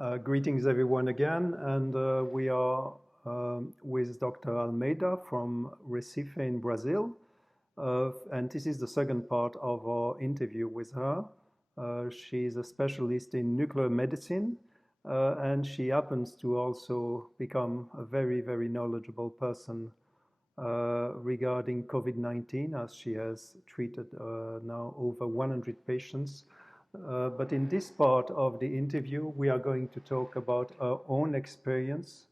Greetings, everyone, again. And we are with Dr. Almeida from Recife in Brazil. And this is the second part of our interview with her. She's a specialist in nuclear medicine, and she happens to also become a very, very knowledgeable person regarding COVID-19, as she has treated now over 100 patients. But in this part of the interview, we are going to talk about her own experience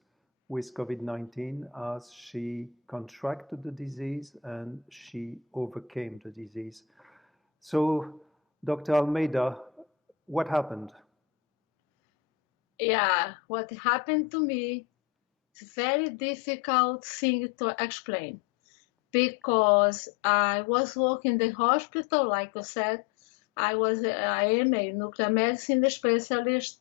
with COVID-19 as she contracted the disease and she overcame the disease. So, Dr. Almeida, what happened? Yeah, what happened to me is very difficult thing to explain because I was working in the hospital, like I said, I am a nuclear medicine specialist.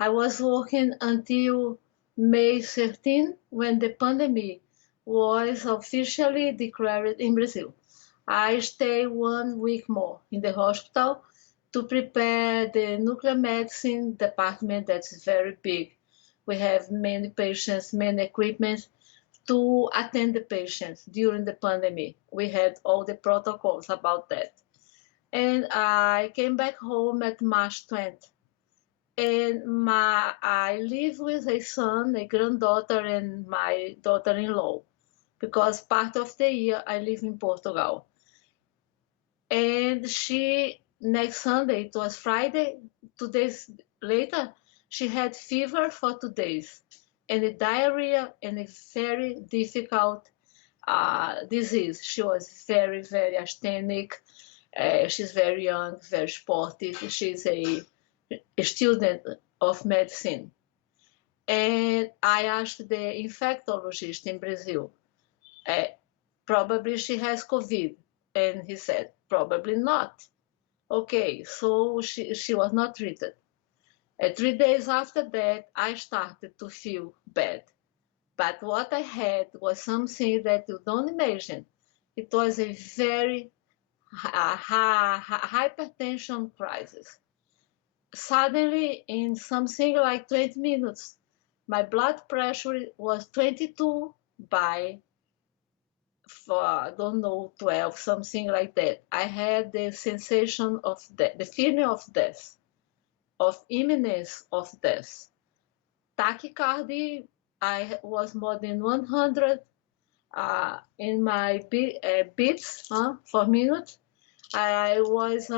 I was working until May 13 when the pandemic was officially declared in Brazil. I stayed 1 week more in the hospital to prepare the nuclear medicine department that's very big. We have many patients, many equipment to attend the patients during the pandemic. We had all the protocols about that. And I came back home at March 20th. And I live with a son, a granddaughter, and my daughter-in-law because part of the year I live in Portugal. And next Sunday, it was Friday, 2 days later, she had fever for 2 days and a diarrhea and a very difficult disease. She was very, very asthenic. She's very young, very sportive. She's a student of medicine. And I asked the infectologist in Brazil, uh, probably she has COVID. And he said, probably not. Okay, so she was not treated. 3 days after that, I started to feel bad. But what I had was something that you don't imagine. It was a very hypertension crisis. Suddenly, in something like 20 minutes, my blood pressure was 22 by, for I don't know, 12, something like that. I had the sensation of the feeling of death, of imminence of death. Tachycardia, I was more than 100 in my beats for minute. I was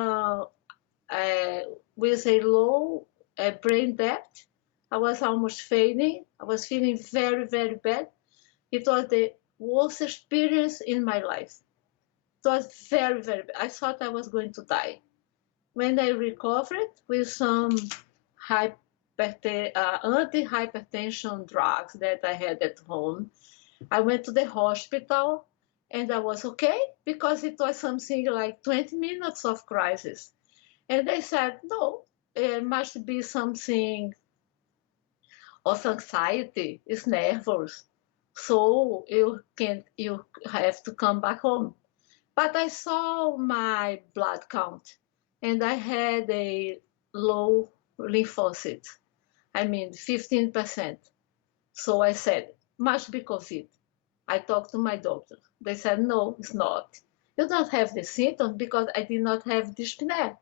with a low brain depth. I was almost fainting. I was feeling very, very bad. It was the worst experience in my life. It was very, very bad. I thought I was going to die. When I recovered with some anti-hypertension drugs that I had at home, I went to the hospital and I was okay because it was something like 20 minutes of crisis. And they said, no, it must be something of anxiety, it's nervous. So you have to come back home. But I saw my blood count and I had a low lymphocyte. I mean 15%. So I said, must be COVID. I talked to my doctor. They said, no, it's not. You don't have the symptoms because I did not have dyspnea.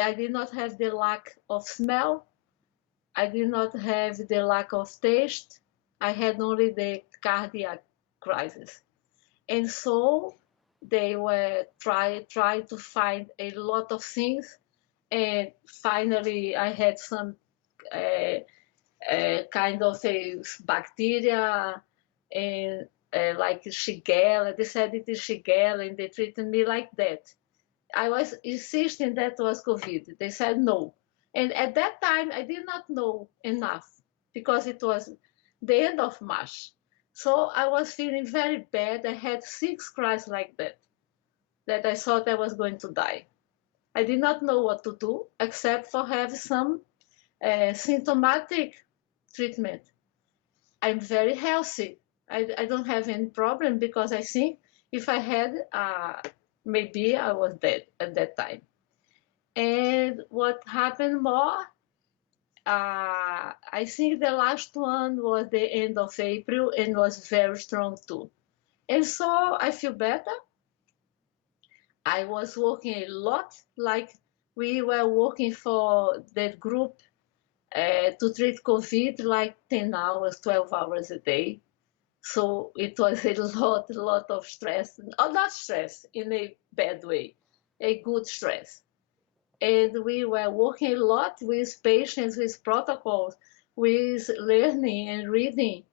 I did not have the lack of smell. I did not have the lack of taste. I had only the cardiac crisis. And so they were trying to find a lot of things. And finally, I had some uh, kind of a bacteria and like Shigella. They said it is Shigella, and they treated me like that. I was insisting that was COVID. They said no. And at that time, I did not know enough because it was the end of March. So I was feeling very bad. I had 6 cries like that I thought I was going to die. I did not know what to do except for have some symptomatic treatment. I'm very healthy. I don't have any problem because I think if I had, maybe I was dead at that time. And what happened more, I think the last one was the end of April and was very strong too. And so I feel better. I was working a lot, like we were working for that group to treat COVID like 10 hours, 12 hours a day. So it was a lot of stress. Oh, not stress in a bad way, a good stress. And we were working a lot with patients, with protocols, with learning and reading.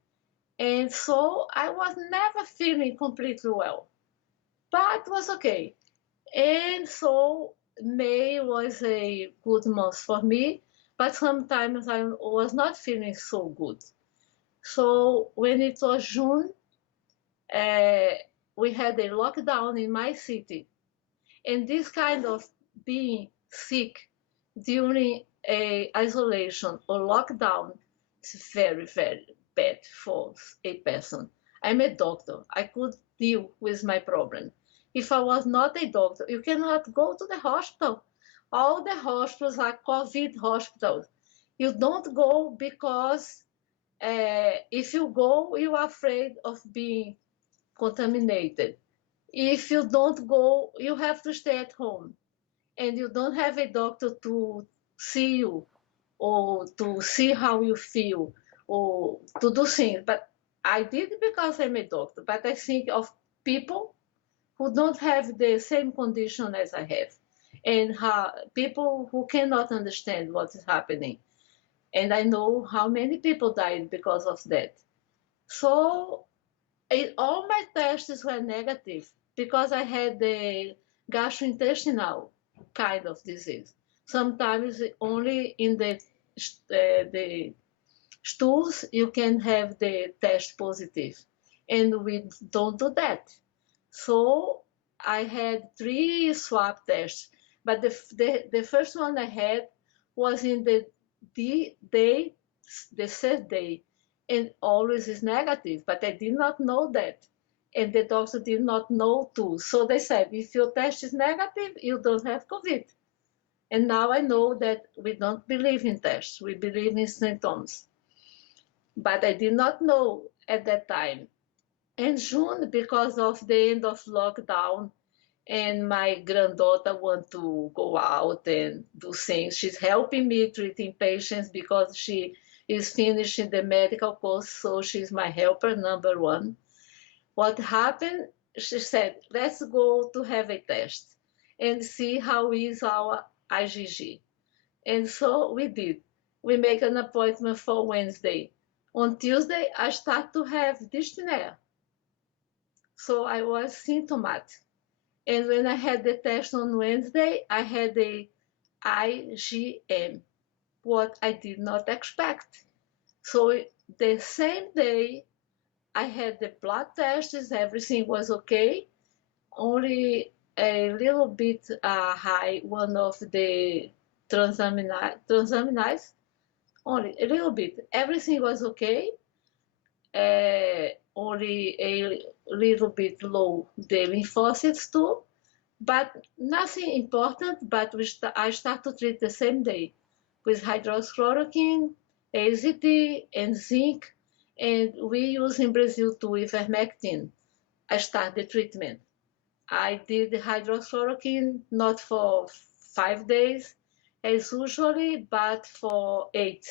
And so I was never feeling completely well, but it was okay. And so May was a good month for me, but sometimes I was not feeling so good. So when it was June, uh, we had a lockdown in my city. And this kind of being sick during a isolation or lockdown is very, very bad for a person. I'm a doctor. I could deal with my problem. If I was not a doctor, you cannot go to the hospital. All the hospitals are COVID hospitals. You don't go because if you go, you are afraid of being contaminated. If you don't go, you have to stay at home and you don't have a doctor to see you or to see how you feel or to do things. But I did because I'm a doctor. But I think of people who don't have the same condition as I have and how, people who cannot understand what is happening. And I know how many people died because of that. So all my tests were negative because I had the gastrointestinal kind of disease. Sometimes only in the stools you can have the test positive, and we don't do that. So I had 3 swab tests, but the first one I had was in day, the third day, and always is negative, but I did not know that. And the doctor did not know too. So they said, if your test is negative, you don't have COVID. And now I know that we don't believe in tests, we believe in symptoms. But I did not know at that time. In June, because of the end of lockdown, and my granddaughter want to go out and do things. She's helping me treating patients because she is finishing the medical course, so she's my helper number one. What happened? She said, let's go to have a test and see how is our IgG. And so we did. We make an appointment for Wednesday. On Tuesday, I start to have dyspnea. So I was symptomatic. And when I had the test on Wednesday, I had a IgM, what I did not expect. So the same day, I had the blood tests, everything was okay, only a little bit high, one of the transaminase, only a little bit. Everything was okay, only a little bit low the lymphocytes too, but nothing important. But I start to treat the same day with hydroxychloroquine, AZT, and zinc, and we use in Brazil too ivermectin. I start the treatment. I did the hydroxychloroquine not for 5 days as usually, but for 8,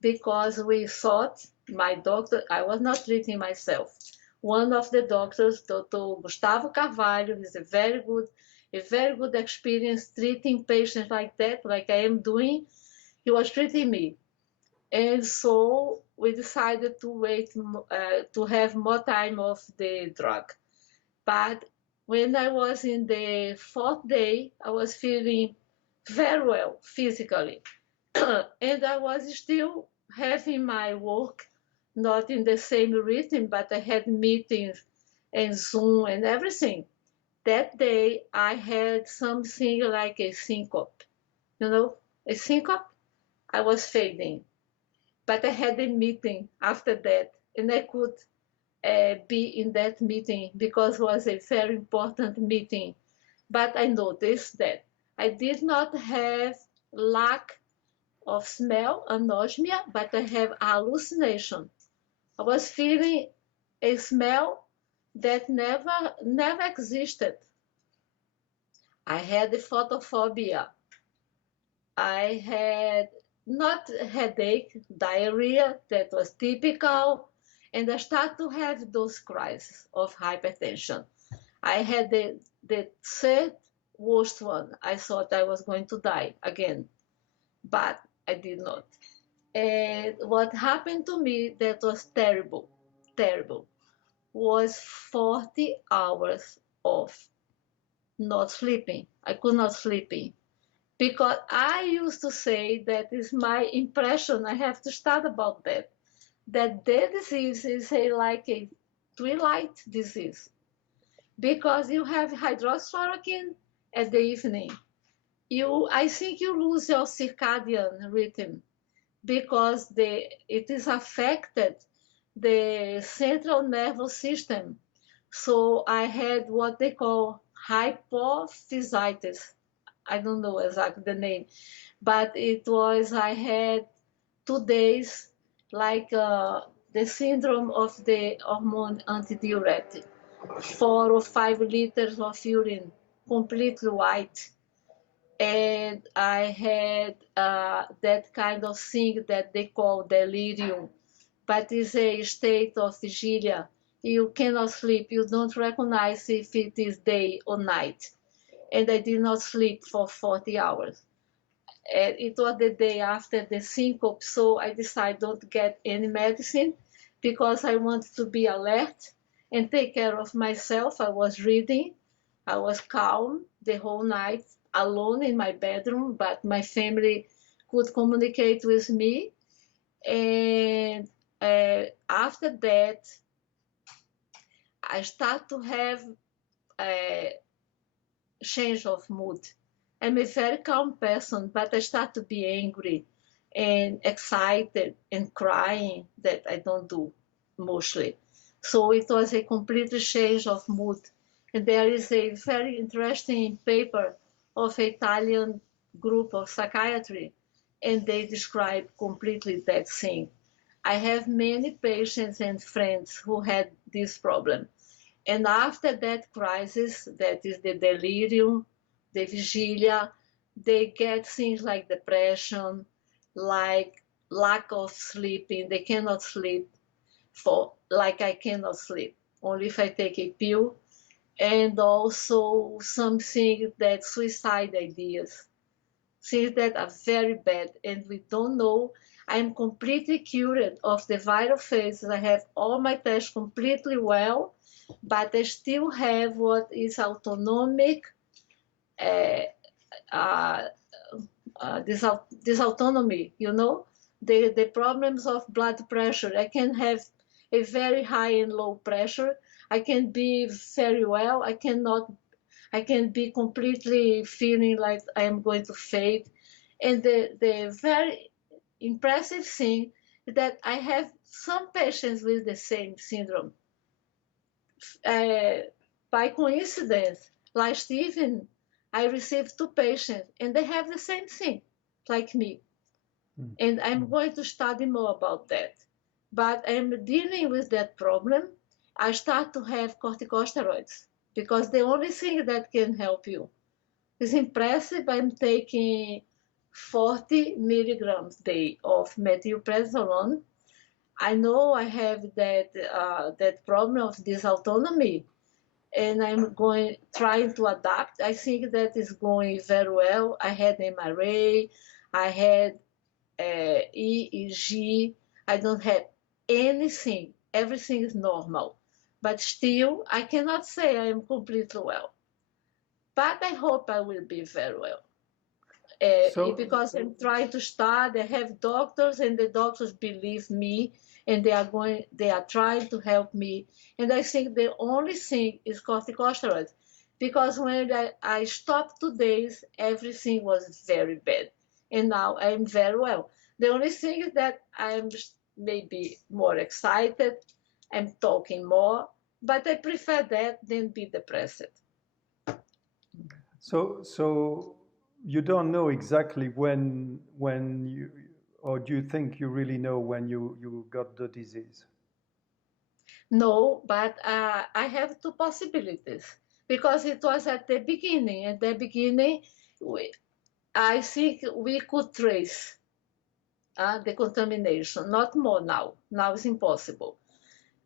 because we thought, my doctor, I was not treating myself. One of the doctors, Dr. Gustavo Carvalho, is a very good experience treating patients like that, like I am doing. He was treating me. And so we decided to wait to have more time of the drug. But when I was in the 4th day, I was feeling very well physically. And I was still having my work, not in the same rhythm, but I had meetings and Zoom and everything. That day, I had something like a syncope. You know, a syncope? I was fading. But I had a meeting after that, and I could be in that meeting because it was a very important meeting. But I noticed that I did not have lack of smell, anosmia, but I have hallucination. I was feeling a smell that never existed. I had the photophobia. I had not headache, diarrhea that was typical, and I started to have those crises of hypertension. I had the third worst one. I thought I was going to die again, but I did not. And what happened to me that was terrible, terrible, was 40 hours of not sleeping. I could not sleep because I used to say that is my impression. I have to start about that. That the disease is like a twilight disease because you have hydroxychloroquine at the evening. I think you lose your circadian rhythm because it is affected the central nervous system. So I had what they call hypophysitis. I don't know exactly the name, but I had 2 days like the syndrome of the hormone antidiuretic, 4 or 5 liters of urine, completely white. And I had that kind of thing that they call delirium, but it's a state of vigilia. You cannot sleep. You don't recognize if it is day or night. And I did not sleep for 40 hours. And it was the day after the syncope, so I decided don't get any medicine because I wanted to be alert and take care of myself. I was reading. I was calm the whole night, alone in my bedroom, but my family could communicate with me. And after that, I start to have a change of mood. I'm a very calm person, but I start to be angry and excited and crying that I don't do mostly. So it was a complete change of mood. And there is a very interesting paper of Italian group of psychiatry, and they describe completely that thing. I have many patients and friends who had this problem. And after that crisis, that is the delirium, the vigilia, they get things like depression, like lack of sleeping. They cannot sleep like I cannot sleep, only if I take a pill. And also something that suicide ideas, things that are very bad, and we don't know. I'm completely cured of the viral phases. I have all my tests completely well, but I still have what is autonomic uh, uh, dysautonomy, the problems of blood pressure. I can have a very high and low pressure. I can be very well. I can be completely feeling like I am going to fade. And the very impressive thing is that I have some patients with the same syndrome. Uh, by coincidence, last evening, I received 2 patients and they have the same thing like me. And I'm going to study more about that. But I'm dealing with that problem. I start to have corticosteroids because the only thing that can help you is impressive. I'm taking 40 milligrams a day of methylprednisolone. I know I have that problem of dysautonomy, and I'm trying to adapt. I think that is going very well. I had MRA, I had EEG. I don't have anything. Everything is normal. But still, I cannot say I am completely well. But I hope I will be very well. So, Because I'm trying to start, I have doctors, and the doctors believe me, and they are trying to help me. And I think the only thing is corticosteroids, because when I stopped 2 days, everything was very bad, and now I'm very well. The only thing is that I'm maybe more excited, I'm talking more, but I prefer that than be depressed. so you don't know exactly when you, or do you think you really know when you got the disease? No, but I have two possibilities because it was at the beginning. At the beginning, we, I think we could trace the contamination, not more now. Now it's impossible.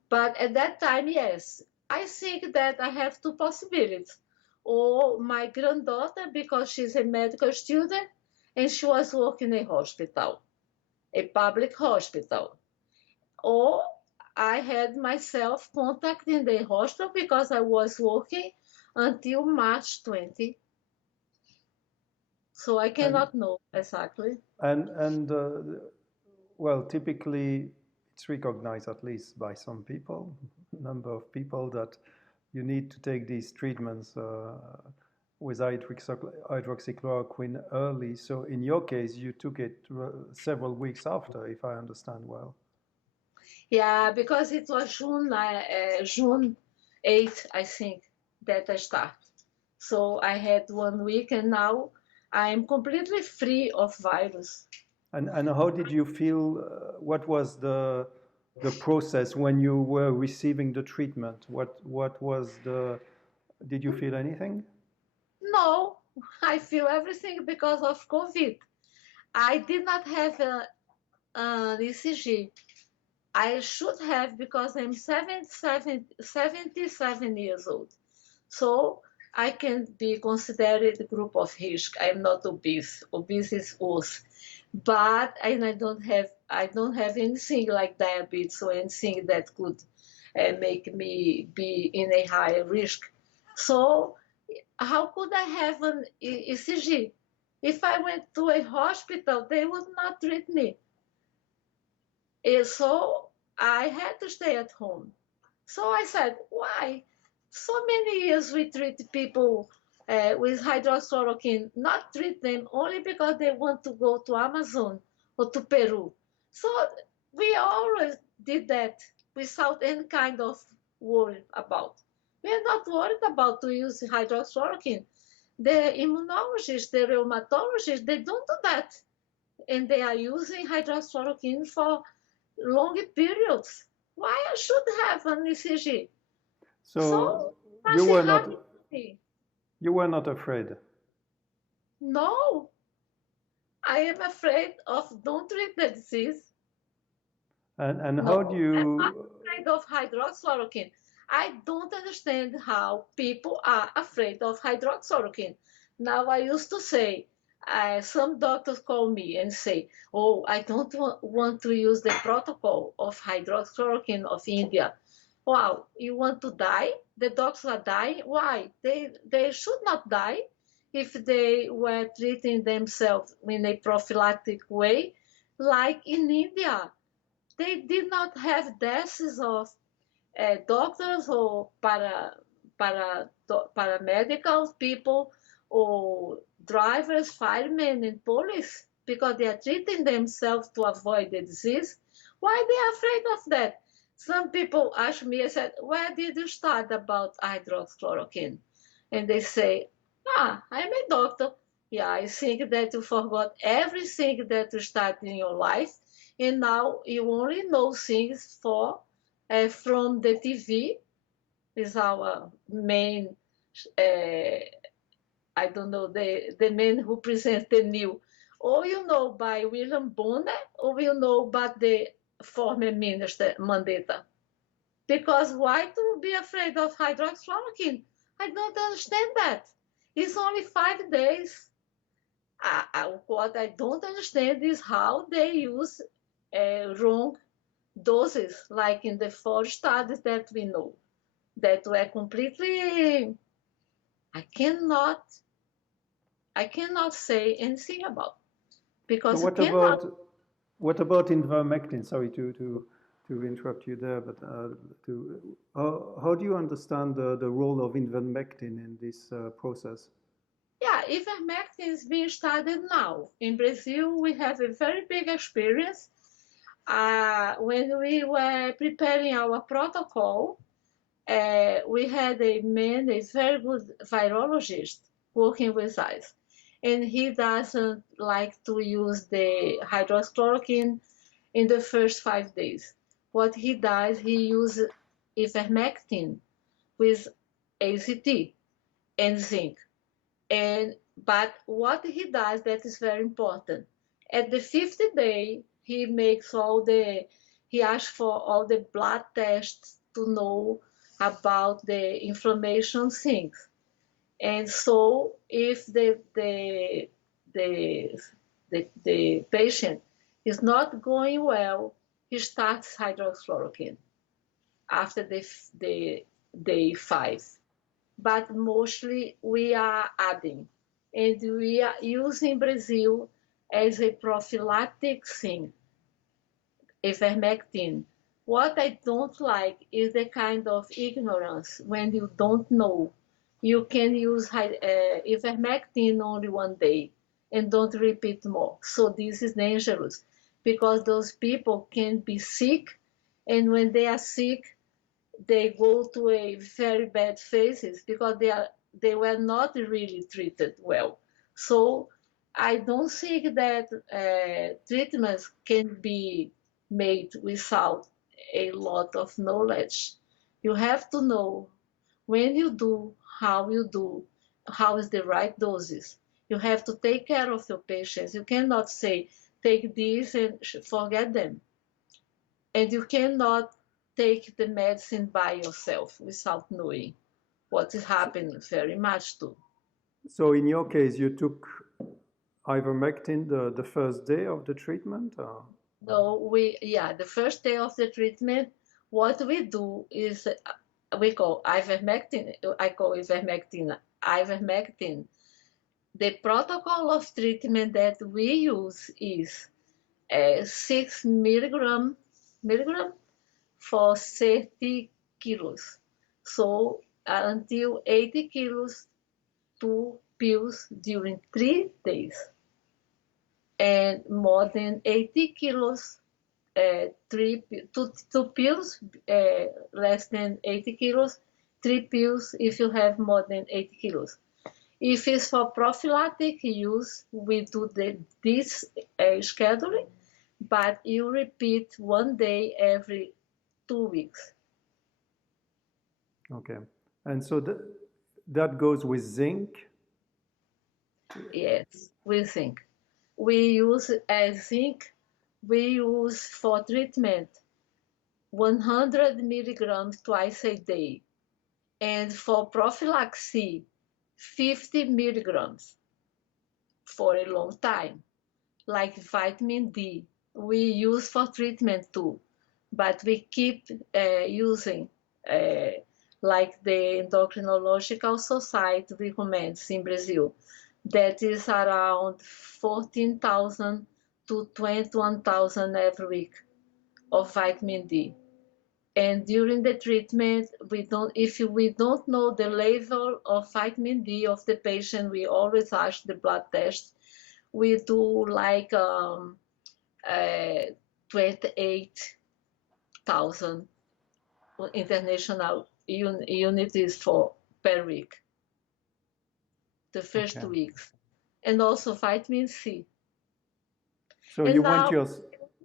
But at that time, yes, I think that I have two possibilities. Or my granddaughter, because she's a medical student and she was working in a hospital, a public hospital. Or I had myself contact in the hospital because I was working until March 20. So I And cannot know exactly. and well, typically it's recognized at least by some people, number of people, that you need to take these treatments with hydroxychloroquine early. So in your case, you took it several weeks after, if I understand well. Yeah, because it was June 8th, I think, that I started. So I had 1 week and now I'm completely free of virus. And how did you feel? What was the process when you were receiving the treatment? What was the? Did you feel anything? No, I feel everything because of COVID. I did not have an ECG. I should have because I'm 77 years old. So I can be considered a group of risk. I'm not obese. Obese is worse. But and I don't have anything like diabetes or anything that could make me be in a higher risk. So how could I have an ECG? If I went to a hospital, they would not treat me. So I had to stay at home. So I said, why? So many years we treat people with hydroxychloroquine, not treat them only because they want to go to Amazon or to Peru. So we always did that without any kind of worry about. We are not worried about to use hydroxychloroquine. The immunologists, the rheumatologists, they don't do that. And they are using hydroxychloroquine for long periods. Why I should have an ECG? So So you nothing were not happened to me. you were not afraid. No, I am afraid of don't treat the disease. And how do No, I'm not you? afraid of hydroxychloroquine. I don't understand how people are afraid of hydroxychloroquine. Now, I used to say, some doctors call me and say, oh, I don't want to use the protocol of hydroxychloroquine of India. Wow, you want to die? The doctors are dying. Why? They should not die if they were treating themselves in a prophylactic way, like in India. They did not have deaths of doctors or paramedical people or drivers, firemen, and police because they are treating themselves to avoid the disease. Why they are afraid of that? Some people ask me, I said, where did you start about hydroxychloroquine? And they say, I'm a doctor. Yeah, I think that you forgot everything that you started in your life, and now you only know things from the TV is our main, uh, I don't know, the man who presents the news. Or you know by William Bonner, or you know by the former minister Mandetta. Because why to be afraid of hydroxychloroquine? I don't understand that. It's only 5 days. What I don't understand is how they use wrong doses, like in the 4 studies that we know, that were completely, I cannot, I cannot say anything about So because you cannot. what about ivermectin? Sorry to interrupt you there, but how do you understand the role of ivermectin in this process? Yeah, ivermectin is being studied now. In Brazil, we have a very big experience. When we were preparing our protocol, we had a man, a very good virologist, working with us. and he doesn't like to use the hydroxychloroquine in the first 5 days. What he does, he uses ivermectin with AZT and zinc. And but what he does that is very important. At the 50th day, he asks for all the blood tests to know about the inflammation things. And so if the the patient is not going well, he starts hydroxychloroquine after the day 5. But mostly we are adding, and we are using Brazil as a prophylactic thing, ivermectin. What I don't like is the kind of ignorance when you don't know. You can use ivermectin only one day and don't repeat more. So this is dangerous because those people can be sick, and when they are sick, they go to a very bad phases because they were not really treated well. So I don't think that treatments can be made without a lot of knowledge. You have to know when you do, how is the right doses. You have to take care of your patients. You cannot say, take this and forget them. And you cannot take the medicine by yourself without knowing what is happening very much too. So in your case, you took ivermectin the first day of the treatment? So the first day of the treatment, what we do is we call ivermectin. I call ivermectin. The protocol of treatment that we use is 6 milligram for 30 kilos. So until 80 kilos, 2 pills during 3 days. And more than 80 kilos, two pills, less than 80 kilos, 3 pills if you have more than 80 kilos. If it's for prophylactic use, we do this scheduling, but you repeat one day every 2 weeks. Okay. And so that goes with zinc? Yes, we zinc. We use zinc, we use for treatment 100 milligrams twice a day. And for prophylaxis, 50 milligrams for a long time. Like vitamin D, we use for treatment too, but we keep using like the Endocrinological Society recommends in Brazil, that is around 14,000 to 21,000 every week of vitamin D. And during the treatment, if we don't know the level of vitamin D of the patient, we always ask the blood test. We do like 28,000 international units per week, the first Okay. 2 weeks, and also vitamin C. So And you went now, your...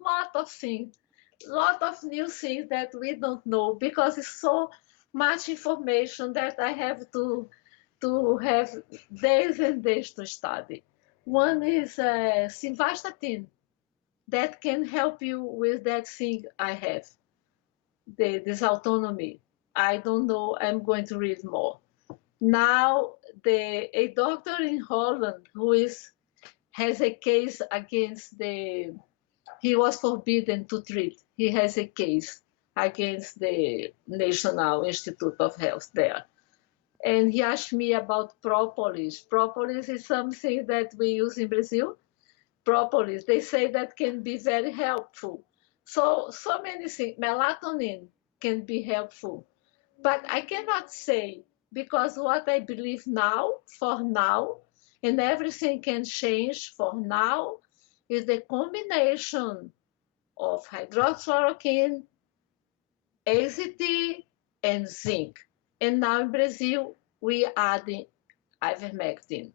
lot of things, lot of new things that we don't know because it's so much information that I have to have days and days to study. One is simvastatin that can help you with that thing I have, this autonomy. I don't know. I'm going to read more. Now, a doctor in Holland has a case against he was forbidden to treat. He has a case against the National Institute of Health there. And he asked me about propolis. Propolis is something that we use in Brazil. Propolis, they say that can be very helpful. So many things. Melatonin can be helpful. But I cannot say because what I believe now, for now, and everything can change for now, is the combination of hydroxychloroquine, AZT, and zinc. And now in Brazil, we add ivermectin.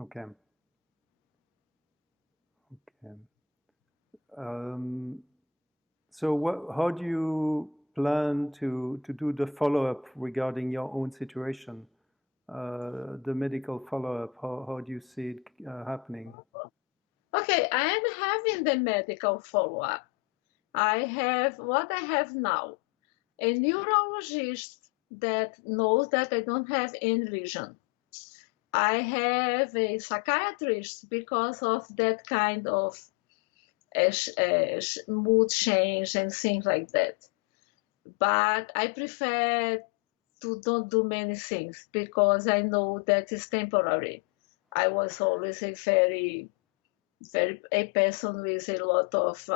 Okay. Okay. Um, so how do you plan to do the follow-up regarding your own situation? The medical follow-up, how do you see it happening? Okay, I am having the medical follow-up. I have what I have now, a neurologist that knows that I don't have any lesion. I have a psychiatrist because of that kind of mood change and things like that. But I prefer to don't do many things because I know that it's temporary. I was always a person with a lot of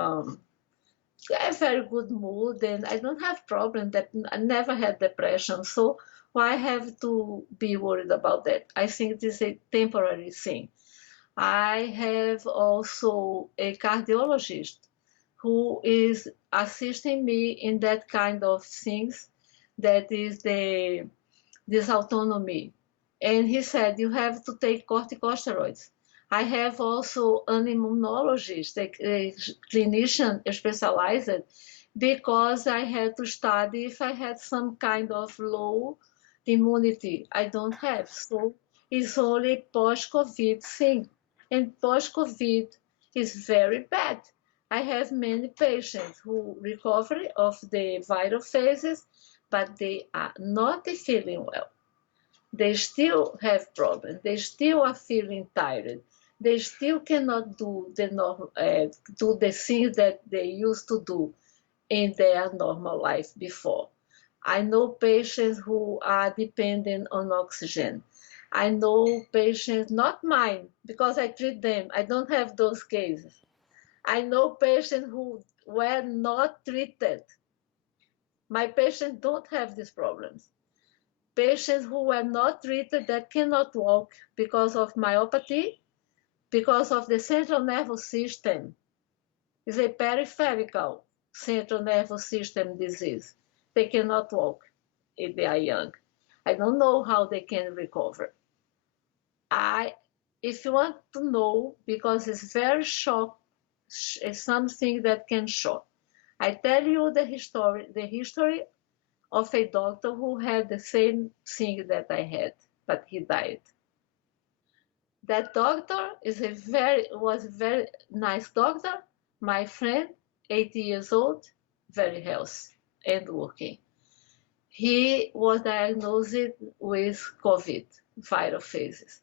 a very good mood, and I don't have problem that I never had depression. So why have to be worried about that? I think this is a temporary thing. I have also a cardiologist who is assisting me in that kind of things. That is the dysautonomy. And he said, you have to take corticosteroids. I have also an immunologist, a clinician specialized, because I had to study if I had some kind of low immunity. I don't have. So it's only post-COVID thing. And post-COVID is very bad. I have many patients who recover of the viral phases, but they are not feeling well. They still have problems. They still are feeling tired. They still cannot do the things that they used to do in their normal life before. I know patients who are dependent on oxygen. I know patients, not mine, because I treat them. I don't have those cases. I know patients who were not treated. My patients don't have these problems. Patients who were not treated that cannot walk because of myopathy, because of the central nervous system. It's a peripheral central nervous system disease. They cannot walk if they are young. I don't know how they can recover. I, if you want to know, because it's very shock, it's something that can shock. I tell you the history of a doctor who had the same thing that I had, but he died. That doctor was a very nice doctor, my friend, 80 years old, very healthy and working. He was diagnosed with COVID viral phases.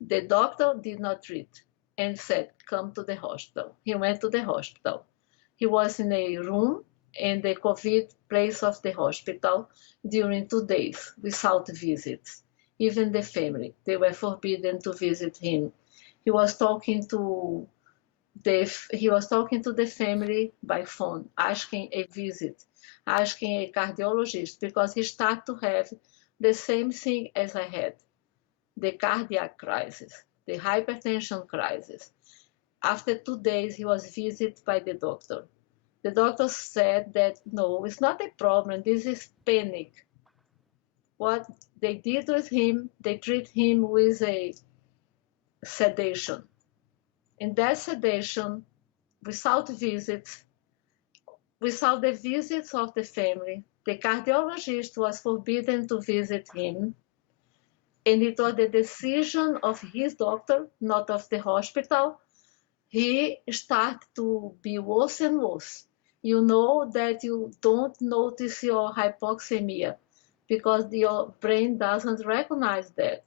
The doctor did not treat and said, come to the hospital. He went to the hospital. He was in a room in the COVID place of the hospital during 2 days without visits. Even the family, they were forbidden to visit him. He was talking to the family by phone, asking a visit, asking a cardiologist because he started to have the same thing as I had, the cardiac crisis, the hypertension crisis. After 2 days, he was visited by the doctor. The doctor said that no, it's not a problem. This is panic. What they did with him, they treat him with a sedation. In that sedation, without visits, without the visits of the family, the cardiologist was forbidden to visit him. And it was the decision of his doctor, not of the hospital. He started to be worse and worse. You know that you don't notice your hypoxemia because your brain doesn't recognize that.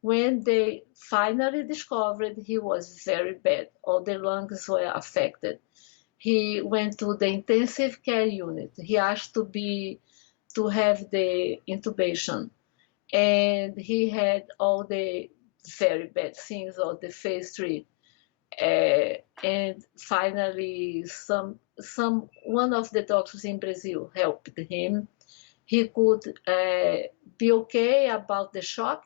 When they finally discovered he was very bad, all the lungs were affected. He went to the intensive care unit. He asked to have the intubation, and he had all the very bad things of the phase 3. And finally, one of the doctors in Brazil helped him. He could be okay about the shock,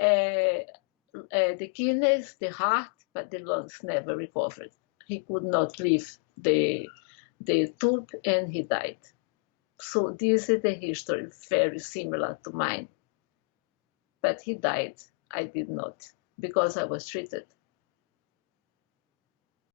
the kidneys, the heart, but the lungs never recovered. He could not leave the tube, and he died. So this is the history, very similar to mine. But he died. I did not. because I was treated.